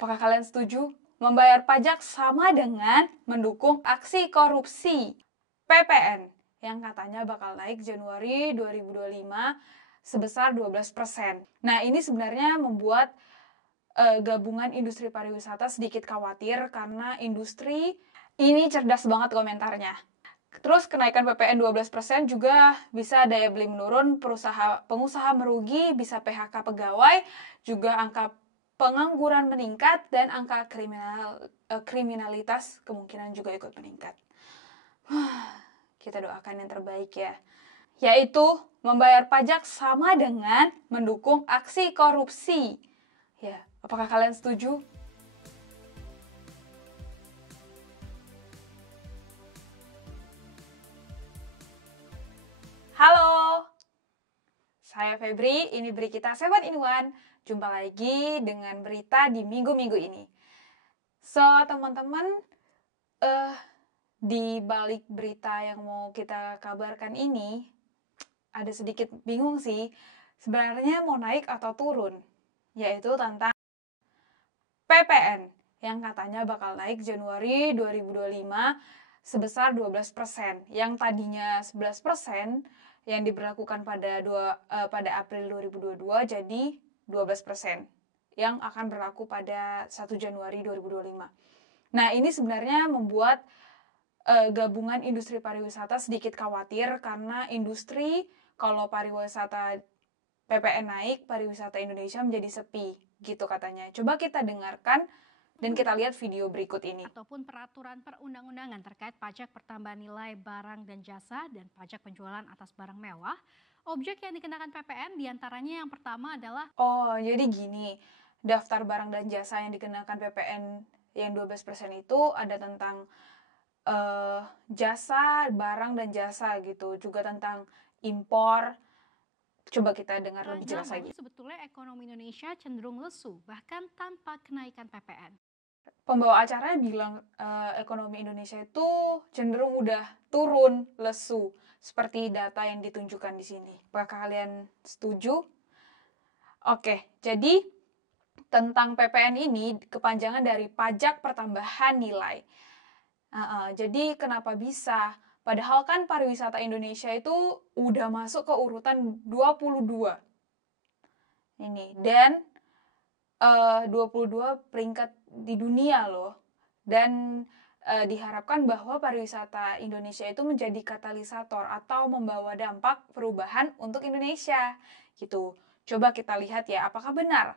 Apakah kalian setuju? Membayar pajak sama dengan mendukung aksi korupsi. PPN yang katanya bakal naik Januari 2025 sebesar 12%. Nah, ini sebenarnya membuat gabungan industri pariwisata sedikit khawatir karena industri ini cerdas banget komentarnya. Terus kenaikan PPN 12% juga bisa daya beli menurun, pengusaha merugi, bisa PHK pegawai, juga angka pengangguran meningkat, dan angka kriminalitas kemungkinan juga ikut meningkat. Kita doakan yang terbaik ya. Yaitu membayar pajak sama dengan mendukung aksi korupsi. Ya, apakah kalian setuju? Halo, saya Febri, ini Berita 7 in 1. Jumpa lagi dengan berita di minggu-minggu ini. So, teman-teman, di balik berita yang mau kita kabarkan ini, ada sedikit bingung sih, sebenarnya mau naik atau turun, yaitu tentang PPN, yang katanya bakal naik Januari 2025 sebesar 12%, yang tadinya 11% yang diberlakukan pada April 2022 jadi 12%, yang akan berlaku pada 1 Januari 2025. Nah, ini sebenarnya membuat gabungan industri pariwisata sedikit khawatir karena industri kalau pariwisata PPN naik, pariwisata Indonesia menjadi sepi, gitu katanya. Coba kita dengarkan dan kita lihat video berikut ini. Ataupun peraturan perundang-undangan terkait pajak pertambahan nilai barang dan jasa dan pajak penjualan atas barang mewah. Objek yang dikenakan PPN diantaranya yang pertama adalah... Oh, jadi gini, daftar barang dan jasa yang dikenakan PPN yang 12% itu ada tentang jasa, barang dan jasa gitu, juga tentang impor. Coba kita dengar lebih jelas lagi. Sebetulnya ekonomi Indonesia cenderung lesu, bahkan tanpa kenaikan PPN. Pembawa acara bilang ekonomi Indonesia itu cenderung udah turun, lesu, seperti data yang ditunjukkan di sini. Apakah kalian setuju? Oke, jadi tentang PPN ini kepanjangan dari pajak pertambahan nilai. Jadi kenapa bisa? Padahal kan pariwisata Indonesia itu udah masuk ke urutan 22. Ini, dan 22 peringkat di dunia loh. Dan diharapkan bahwa pariwisata Indonesia itu menjadi katalisator atau membawa dampak perubahan untuk Indonesia. Gitu. Coba kita lihat ya, apakah benar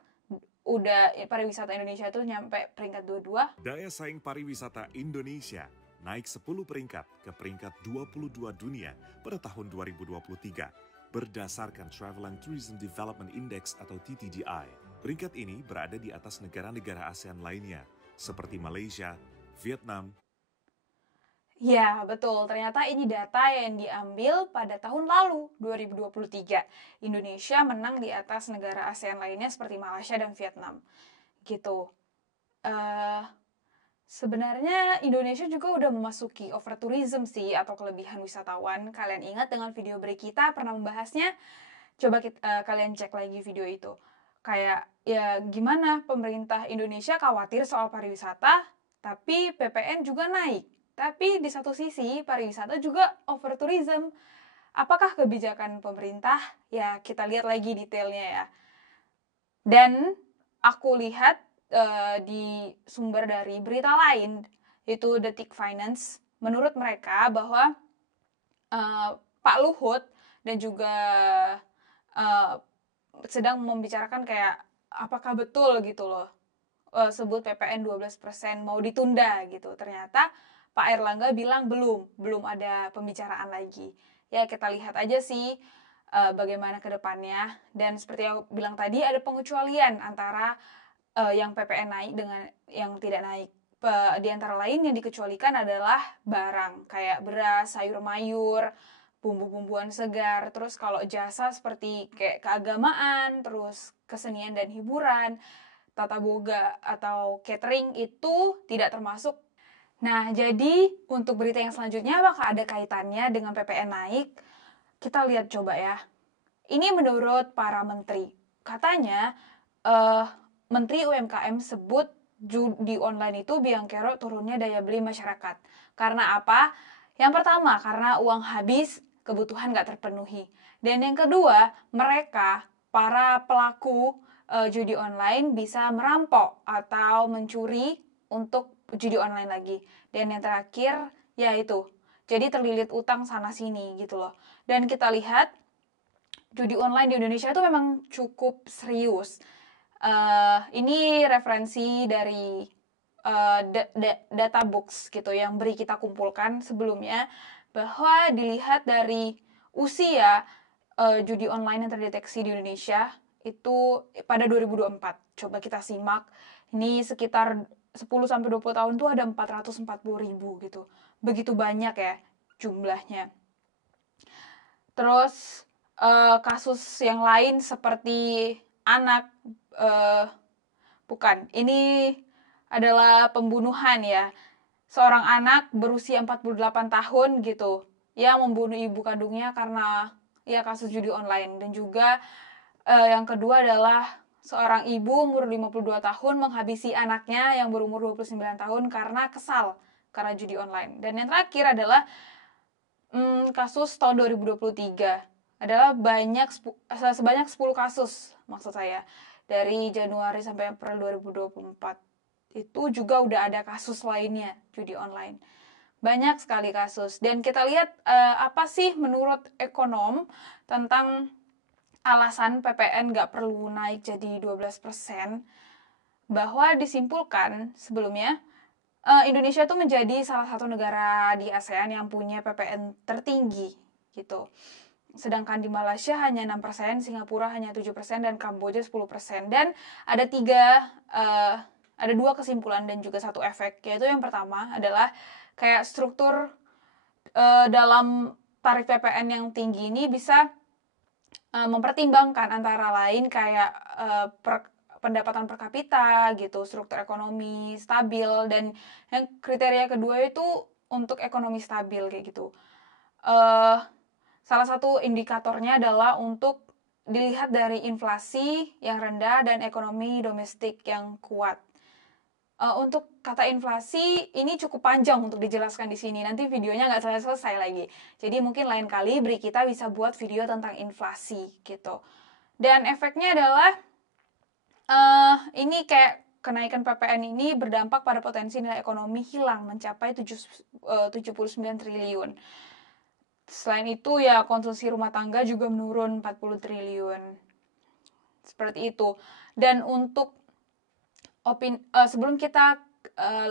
udah pariwisata Indonesia itu nyampe peringkat 22? Daya saing pariwisata Indonesia naik 10 peringkat ke peringkat 22 dunia pada tahun 2023 berdasarkan Travel and Tourism Development Index atau TTDI. Peringkat ini berada di atas negara-negara ASEAN lainnya seperti Malaysia, Vietnam. Ya, betul. Ternyata ini data yang diambil pada tahun lalu, 2023. Indonesia menang di atas negara ASEAN lainnya seperti Malaysia dan Vietnam. Gitu. Sebenarnya Indonesia juga udah memasuki overtourism sih, atau kelebihan wisatawan. Kalian ingat dengan video break kita pernah membahasnya? Coba kalian cek lagi video itu. Kayak, ya gimana pemerintah Indonesia khawatir soal pariwisata, tapi PPN juga naik. Tapi di satu sisi, pariwisata juga overtourism. Apakah kebijakan pemerintah? Ya, kita lihat lagi detailnya ya. Dan aku lihat di sumber dari berita lain, itu Detik Finance, menurut mereka bahwa Pak Luhut dan juga sedang membicarakan kayak apakah betul gitu loh sebut PPN 12% mau ditunda gitu. Ternyata Pak Erlangga bilang belum ada pembicaraan lagi. Ya kita lihat aja sih bagaimana ke depannya. Dan seperti yang aku bilang tadi, ada pengecualian antara yang PPN naik dengan yang tidak naik. Di antara lain yang dikecualikan adalah barang kayak beras, sayur mayur, bumbu-bumbuan segar. Terus kalau jasa seperti kayak keagamaan, terus kesenian dan hiburan, tata boga atau catering itu tidak termasuk. Nah, jadi untuk berita yang selanjutnya apakah ada kaitannya dengan PPN naik? Kita lihat coba ya. Ini menurut para menteri. Katanya Menteri UMKM sebut judi online itu biang kerok turunnya daya beli masyarakat. Karena apa? Yang pertama, karena uang habis, kebutuhan nggak terpenuhi. Dan yang kedua, mereka, para pelaku judi online bisa merampok atau mencuri untuk judi online lagi. Dan yang terakhir, yaitu jadi terlilit utang sana-sini gitu loh. Dan kita lihat, judi online di Indonesia itu memang cukup serius. Ini referensi dari Databooks gitu yang beri kita kumpulkan sebelumnya, bahwa dilihat dari usia judi online yang terdeteksi di Indonesia itu pada 2024. Coba kita simak. Ini sekitar 10-20 tahun tuh ada 440.000 gitu. Begitu banyak ya jumlahnya. Terus kasus yang lain seperti anak bukan, ini adalah pembunuhan ya. Seorang anak berusia 48 tahun gitu yang membunuh ibu kandungnya karena ya kasus judi online. Dan juga yang kedua adalah seorang ibu umur 52 tahun menghabisi anaknya yang berumur 29 tahun karena kesal karena judi online. Dan yang terakhir adalah kasus tahun 2023 adalah sebanyak 10 kasus maksud saya. Dari Januari sampai April 2024 itu juga udah ada kasus lainnya judi online. Banyak sekali kasus. Dan kita lihat apa sih menurut ekonom tentang alasan PPN nggak perlu naik jadi 12%. Bahwa disimpulkan sebelumnya, Indonesia itu menjadi salah satu negara di ASEAN yang punya PPN tertinggi gitu. Sedangkan di Malaysia hanya 6%, Singapura hanya 7%, dan Kamboja 10%. Dan ada dua kesimpulan dan juga satu efek, yaitu yang pertama adalah kayak struktur dalam tarif PPN yang tinggi ini bisa mempertimbangkan antara lain kayak pendapatan per kapita gitu, struktur ekonomi stabil, dan yang kriteria kedua itu untuk ekonomi stabil kayak gitu. Salah satu indikatornya adalah untuk dilihat dari inflasi yang rendah dan ekonomi domestik yang kuat. Untuk kata inflasi ini cukup panjang untuk dijelaskan di sini. Nanti videonya nggak selesai lagi. Jadi mungkin lain kali kita bisa buat video tentang inflasi gitu. Dan efeknya adalah ini kayak kenaikan PPN ini berdampak pada potensi nilai ekonomi hilang mencapai 79 triliun. Selain itu ya konsumsi rumah tangga juga menurun 40 triliun. Seperti itu. Dan untuk sebelum kita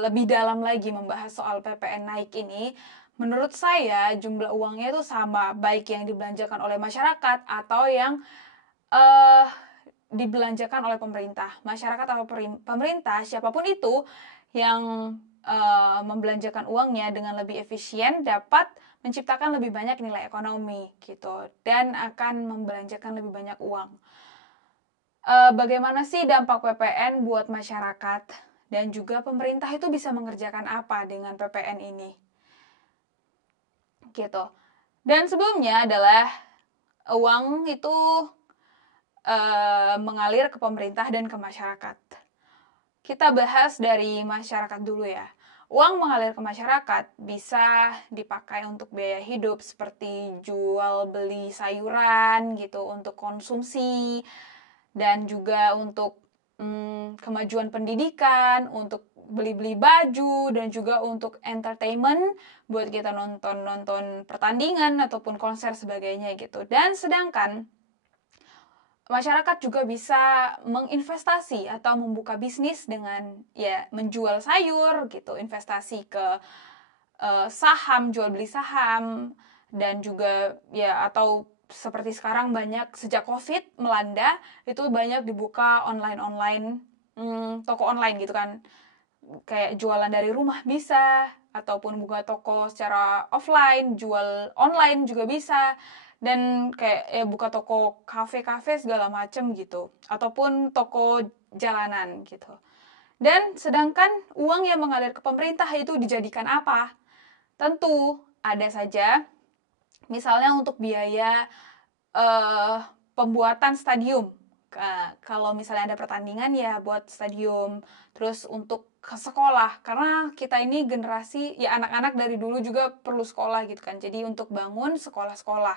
lebih dalam lagi membahas soal PPN naik ini, menurut saya jumlah uangnya itu sama, baik yang dibelanjakan oleh masyarakat atau yang dibelanjakan oleh pemerintah. Masyarakat atau pemerintah, siapapun itu yang membelanjakan uangnya dengan lebih efisien dapat menciptakan lebih banyak nilai ekonomi gitu, dan akan membelanjakan lebih banyak uang. Bagaimana sih dampak PPN buat masyarakat, dan juga pemerintah itu bisa mengerjakan apa dengan PPN ini gitu. Dan sebelumnya adalah uang itu mengalir ke pemerintah dan ke masyarakat. Kita bahas dari masyarakat dulu ya. Uang mengalir ke masyarakat bisa dipakai untuk biaya hidup seperti jual beli sayuran gitu untuk konsumsi, dan juga untuk kemajuan pendidikan, untuk beli-beli baju, dan juga untuk entertainment buat kita nonton pertandingan ataupun konser sebagainya gitu. Dan sedangkan masyarakat juga bisa menginvestasi atau membuka bisnis dengan ya menjual sayur gitu, investasi ke saham, jual beli saham, dan juga ya atau seperti sekarang banyak sejak COVID melanda itu banyak dibuka online toko online gitu kan, kayak jualan dari rumah bisa, ataupun buka toko secara offline, jual online juga bisa, dan kayak ya buka toko kafe segala macem gitu, ataupun toko jalanan gitu. Dan sedangkan uang yang mengalir ke pemerintah itu dijadikan apa? Tentu ada saja, misalnya untuk biaya pembuatan stadium Kalau misalnya ada pertandingan ya buat stadium, terus untuk ke sekolah, karena kita ini generasi ya anak-anak dari dulu juga perlu sekolah gitu kan. Jadi untuk bangun sekolah-sekolah,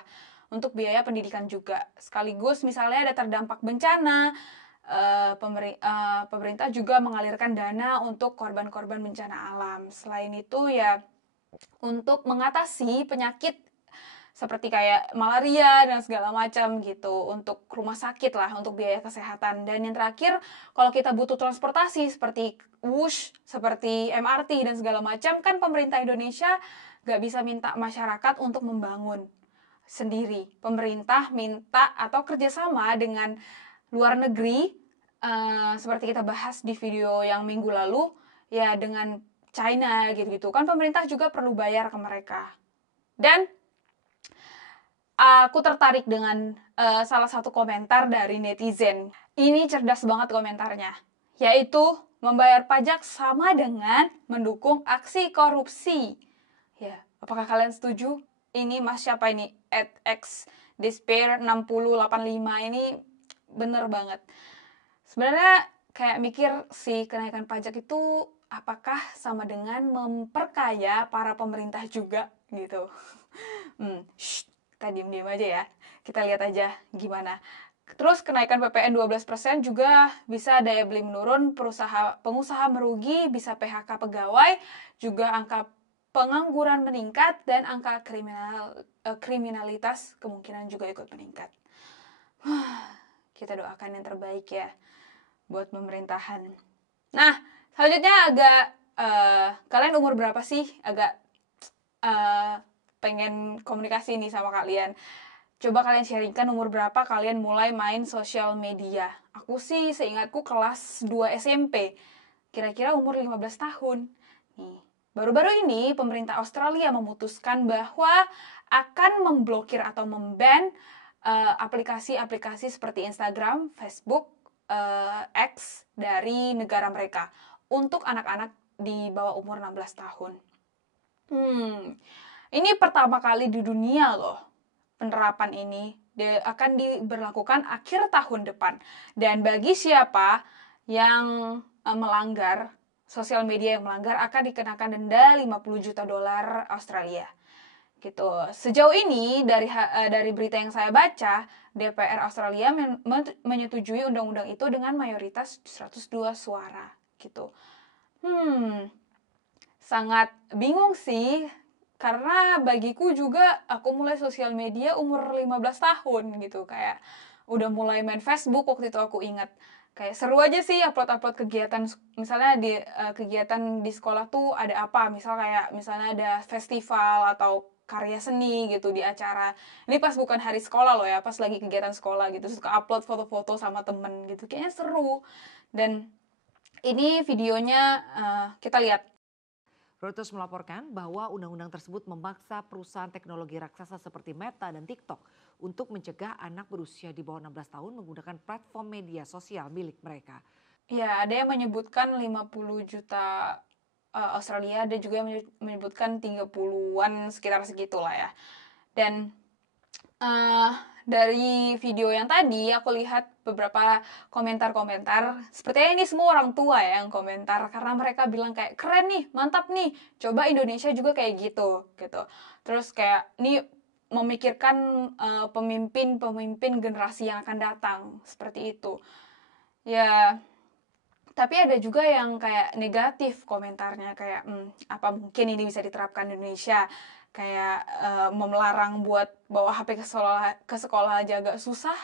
untuk biaya pendidikan juga. Sekaligus misalnya ada terdampak bencana, pemerintah juga mengalirkan dana untuk korban-korban bencana alam. Selain itu ya untuk mengatasi penyakit seperti kayak malaria dan segala macam gitu, untuk rumah sakit lah, untuk biaya kesehatan. Dan yang terakhir, kalau kita butuh transportasi seperti WUSH, seperti MRT dan segala macam, kan pemerintah Indonesia nggak bisa minta masyarakat untuk membangun sendiri. Pemerintah minta atau kerjasama dengan luar negeri, seperti kita bahas di video yang minggu lalu, ya dengan China gitu-gitu. Kan pemerintah juga perlu bayar ke mereka. Dan aku tertarik dengan salah satu komentar dari netizen. Ini cerdas banget komentarnya, yaitu membayar pajak sama dengan mendukung aksi korupsi. Ya, apakah kalian setuju? Ini mas siapa ini? @xdespair6085 ini bener banget. Sebenarnya kayak mikir sih, kenaikan pajak itu apakah sama dengan memperkaya para pemerintah juga gitu. Kita diem-diem aja ya. Kita lihat aja gimana. Terus kenaikan PPN 12% juga bisa daya beli menurun, pengusaha merugi, bisa PHK pegawai, juga angka pengangguran meningkat, dan angka kriminalitas kemungkinan juga ikut meningkat. Kita doakan yang terbaik ya buat pemerintahan. Nah, selanjutnya agak kalian umur berapa sih? Agak pengen komunikasi nih sama kalian. Coba kalian sharingkan umur berapa kalian mulai main sosial media. Aku sih seingatku kelas 2 SMP. Kira-kira umur 15 tahun. Nih, baru-baru ini pemerintah Australia memutuskan bahwa akan memblokir atau memban aplikasi-aplikasi seperti Instagram, Facebook, X dari negara mereka untuk anak-anak di bawah umur 16 tahun. Ini pertama kali di dunia loh penerapan ini akan diberlakukan akhir tahun depan. Dan bagi siapa yang melanggar, sosial media yang melanggar akan dikenakan denda 50 juta dolar Australia. Gitu. Sejauh ini dari berita yang saya baca, DPR Australia menyetujui undang-undang itu dengan mayoritas 102 suara gitu. Sangat bingung sih, karena bagiku juga aku mulai sosial media umur 15 tahun gitu, kayak udah mulai main Facebook waktu itu. Aku ingat kayak seru aja sih upload kegiatan, misalnya di kegiatan di sekolah tuh ada apa, misalnya ada festival atau karya seni gitu di acara. Ini pas bukan hari sekolah loh ya, pas lagi kegiatan sekolah gitu, suka upload foto-foto sama temen gitu, kayaknya seru. Dan ini videonya kita lihat. Reuters melaporkan bahwa undang-undang tersebut memaksa perusahaan teknologi raksasa seperti Meta dan TikTok untuk mencegah anak berusia di bawah 16 tahun menggunakan platform media sosial milik mereka. Ya, ada yang menyebutkan 50 juta Australia, ada juga yang menyebutkan 30-an, sekitar segitulah ya. Dan dari video yang tadi aku lihat beberapa komentar-komentar, sepertinya ini semua orang tua ya yang komentar, karena mereka bilang kayak keren nih, mantap nih, coba Indonesia juga kayak gitu. Terus kayak ini memikirkan pemimpin generasi yang akan datang, seperti itu. Ya, tapi ada juga yang kayak negatif komentarnya, kayak apa mungkin ini bisa diterapkan di Indonesia, kayak melarang buat bawa HP ke sekolah aja agak susah.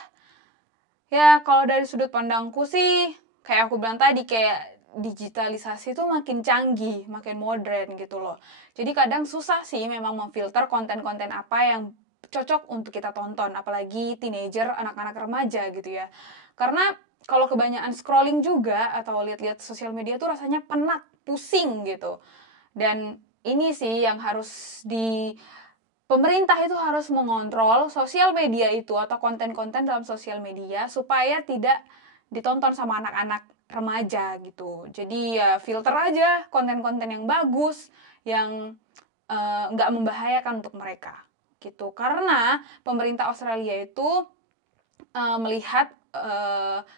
Ya kalau dari sudut pandangku sih, kayak aku bilang tadi, kayak digitalisasi tuh makin canggih, makin modern gitu loh. Jadi kadang susah sih memang memfilter konten-konten apa yang cocok untuk kita tonton, apalagi teenager, anak-anak remaja gitu ya. Karena kalau kebanyakan scrolling juga atau lihat-lihat sosial media tuh rasanya penat, pusing gitu. Dan ini sih yang harus pemerintah itu harus mengontrol sosial media itu atau konten-konten dalam sosial media supaya tidak ditonton sama anak-anak remaja gitu. Jadi ya filter aja konten-konten yang bagus, yang nggak membahayakan untuk mereka gitu. Karena pemerintah Australia itu melihat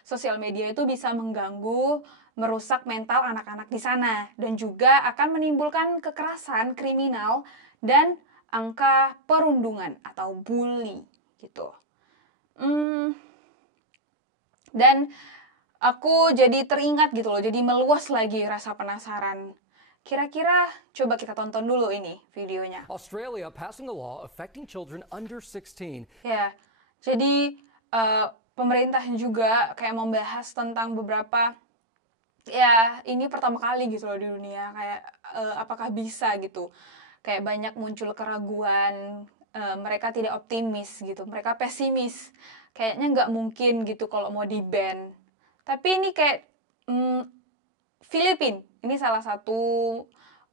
sosial media itu bisa mengganggu, merusak mental anak-anak di sana, dan juga akan menimbulkan kekerasan, kriminal, dan angka perundungan atau bully gitu. Dan aku jadi teringat gitu loh, jadi meluas lagi rasa penasaran. Kira-kira coba kita tonton dulu ini videonya. Australia passing a law affecting children under 16. Ya, jadi pemerintah juga kayak membahas tentang beberapa, ya ini pertama kali gitu loh di dunia, kayak apakah bisa gitu. Kayak banyak muncul keraguan, mereka tidak optimis gitu, mereka pesimis. Kayaknya nggak mungkin gitu kalau mau di-ban. Tapi ini kayak Filipina, ini salah satu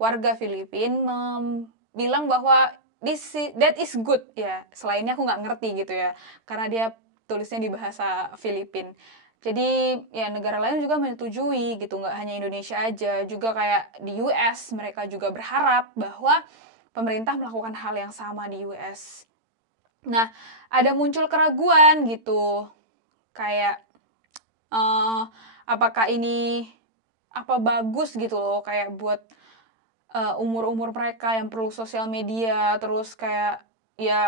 warga Filipina bilang bahwa that is good ya. Selainnya aku nggak ngerti gitu ya, karena dia tulisnya di bahasa Filipina. Jadi ya negara lain juga menyetujui gitu, nggak hanya Indonesia aja, juga kayak di US mereka juga berharap bahwa pemerintah melakukan hal yang sama di US. Nah, ada muncul keraguan gitu, kayak apakah ini bagus gitu loh, kayak buat umur-umur mereka yang perlu sosial media, terus kayak ya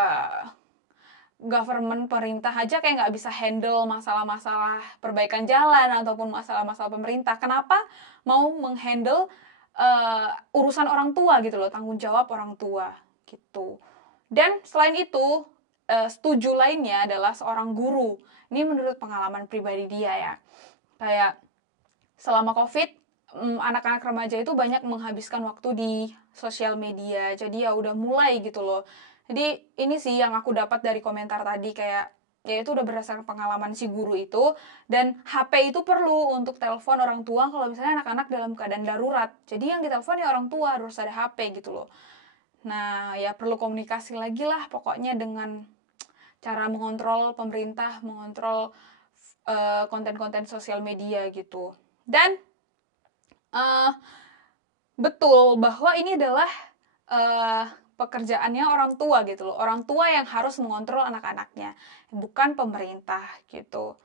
government, pemerintah aja kayak nggak bisa handle masalah-masalah perbaikan jalan ataupun masalah-masalah pemerintah. Kenapa mau menghandle urusan orang tua gitu loh, tanggung jawab orang tua gitu. Dan selain itu, setuju lainnya adalah seorang guru. Ini menurut pengalaman pribadi dia ya. Kayak selama COVID, anak-anak remaja itu banyak menghabiskan waktu di sosial media. Jadi ya udah mulai gitu loh. Jadi ini sih yang aku dapat dari komentar tadi, kayak ya itu udah berdasarkan pengalaman si guru itu. Dan HP itu perlu untuk telepon orang tua kalau misalnya anak-anak dalam keadaan darurat. Jadi yang ditelepon ya orang tua, harus ada HP gitu loh. Nah ya perlu komunikasi lagi lah pokoknya dengan cara mengontrol pemerintah, mengontrol konten-konten sosial media gitu. Dan betul bahwa ini adalah pekerjaannya orang tua gitu loh. Orang tua yang harus mengontrol anak-anaknya, bukan pemerintah gitu.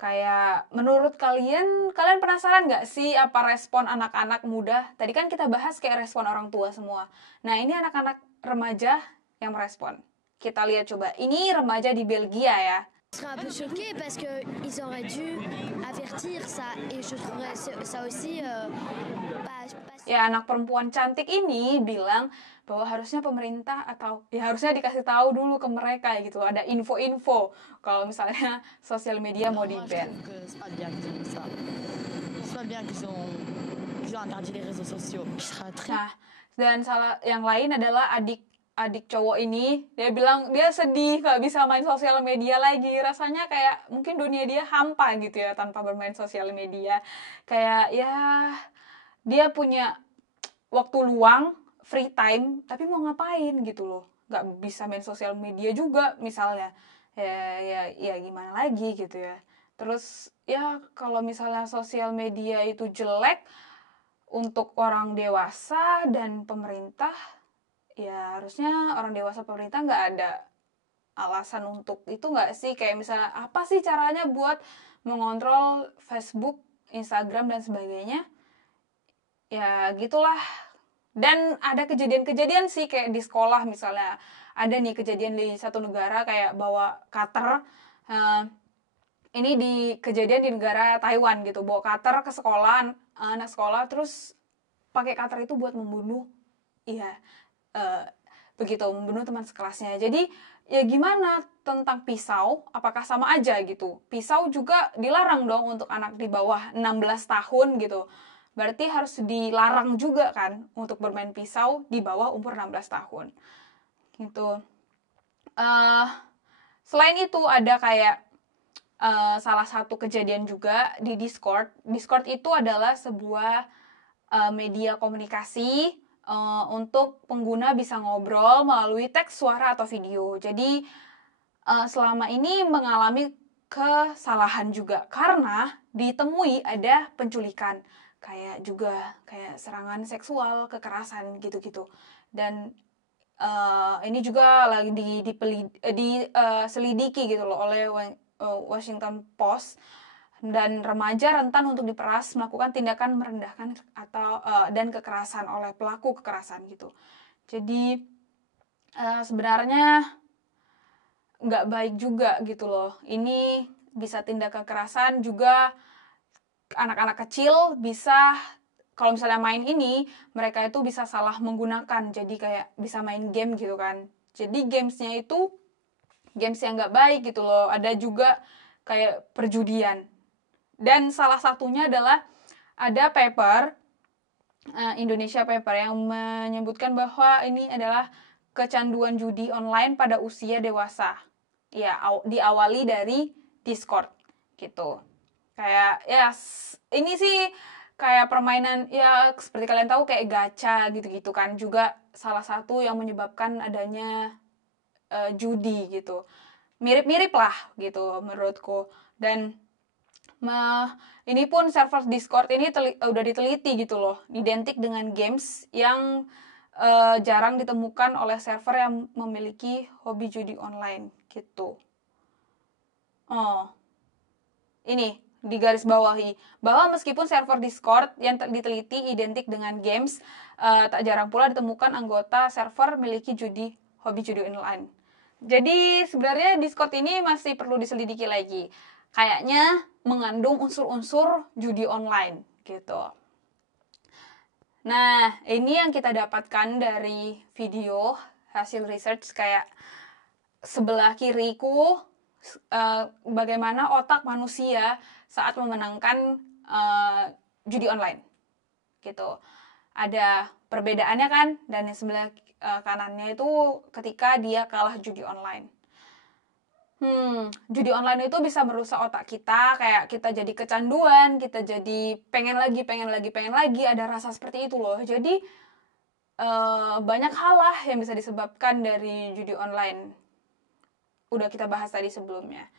Kayak menurut kalian penasaran nggak sih apa respon anak-anak muda? Tadi kan kita bahas kayak respon orang tua semua. Nah ini anak-anak remaja yang merespon. Kita lihat coba. Ini remaja di Belgia ya. Je serais un peu choquée parce qu'ils auraient dû avertir ça et je trouverais ça aussi Ya anak perempuan cantik ini bilang bahwa harusnya pemerintah atau ya harusnya dikasih tahu dulu ke mereka gitu, ada info-info kalau misalnya sosial media mau di-ban. Nah, dan salah yang lain adalah adik cowok ini, dia bilang dia sedih gak bisa main sosial media lagi, rasanya kayak mungkin dunia dia hampa gitu ya tanpa bermain sosial media. Kayak ya dia punya waktu luang, free time, tapi mau ngapain gitu loh, gak bisa main sosial media juga misalnya, ya gimana lagi gitu ya. Terus ya kalau misalnya sosial media itu jelek untuk orang dewasa dan pemerintah, ya harusnya orang dewasa pemerintah nggak ada alasan untuk itu nggak sih? Kayak misalnya apa sih caranya buat mengontrol Facebook, Instagram dan sebagainya? Ya gitulah. Dan ada kejadian-kejadian sih kayak di sekolah misalnya, ada nih kejadian di satu negara kayak bawa cutter. Ini kejadian di negara Taiwan gitu, bawa cutter ke sekolah, anak sekolah terus pakai cutter itu buat membunuh, begitu, membunuh teman sekelasnya. Jadi ya gimana tentang pisau, apakah sama aja gitu? Pisau juga dilarang dong untuk anak di bawah 16 tahun gitu. Berarti harus dilarang juga kan untuk bermain pisau di bawah umur 16 tahun gitu. Selain itu ada kayak salah satu kejadian juga di Discord. Discord itu adalah sebuah media komunikasi untuk pengguna bisa ngobrol melalui teks, suara, atau video. Jadi selama ini mengalami kesalahan juga karena ditemui ada penculikan, kayak serangan seksual, kekerasan gitu-gitu. Dan ini juga lagi diselidiki gitu loh oleh Washington Post, dan remaja rentan untuk diperas, melakukan tindakan merendahkan atau dan kekerasan oleh pelaku kekerasan gitu. Jadi sebenarnya nggak baik juga gitu loh. Ini bisa tindak kekerasan juga, anak-anak kecil bisa, kalau misalnya main ini, mereka itu bisa salah menggunakan, jadi kayak bisa main game gitu kan. Jadi gamesnya itu games yang nggak baik gitu loh. Ada juga kayak perjudian. Dan salah satunya adalah ada paper, Indonesia paper, yang menyebutkan bahwa ini adalah kecanduan judi online pada usia dewasa. Ya, diawali dari Discord gitu. Kayak ya ini sih kayak permainan ya seperti kalian tahu kayak gacha gitu-gitu kan, juga salah satu yang menyebabkan adanya judi gitu. Mirip-mirip lah gitu menurutku. Dan ini pun server Discord ini udah diteliti gitu loh, identik dengan games yang jarang ditemukan oleh server yang memiliki hobi judi online gitu. Ini digaris bawahi bahwa meskipun server Discord yang diteliti identik dengan games, tak jarang pula ditemukan anggota server memiliki hobi judi online. Jadi sebenarnya Discord ini masih perlu diselidiki lagi. Kayaknya mengandung unsur-unsur judi online gitu. Nah, ini yang kita dapatkan dari video hasil research kayak sebelah kiriku, bagaimana otak manusia saat memenangkan judi online gitu. Ada perbedaannya kan, dan yang sebelah kanannya itu ketika dia kalah judi online. Judi online itu bisa merusak otak kita, kayak kita jadi kecanduan, kita jadi pengen lagi, ada rasa seperti itu loh. Jadi banyak hal lah yang bisa disebabkan dari judi online. Udah kita bahas tadi sebelumnya.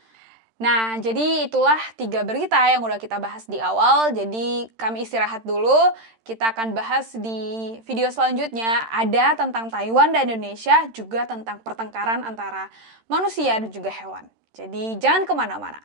Nah, jadi itulah 3 berita yang udah kita bahas di awal. Jadi kami istirahat dulu. Kita akan bahas di video selanjutnya. Ada tentang Taiwan dan Indonesia, juga tentang pertengkaran antara manusia dan juga hewan. Jadi jangan kemana-mana.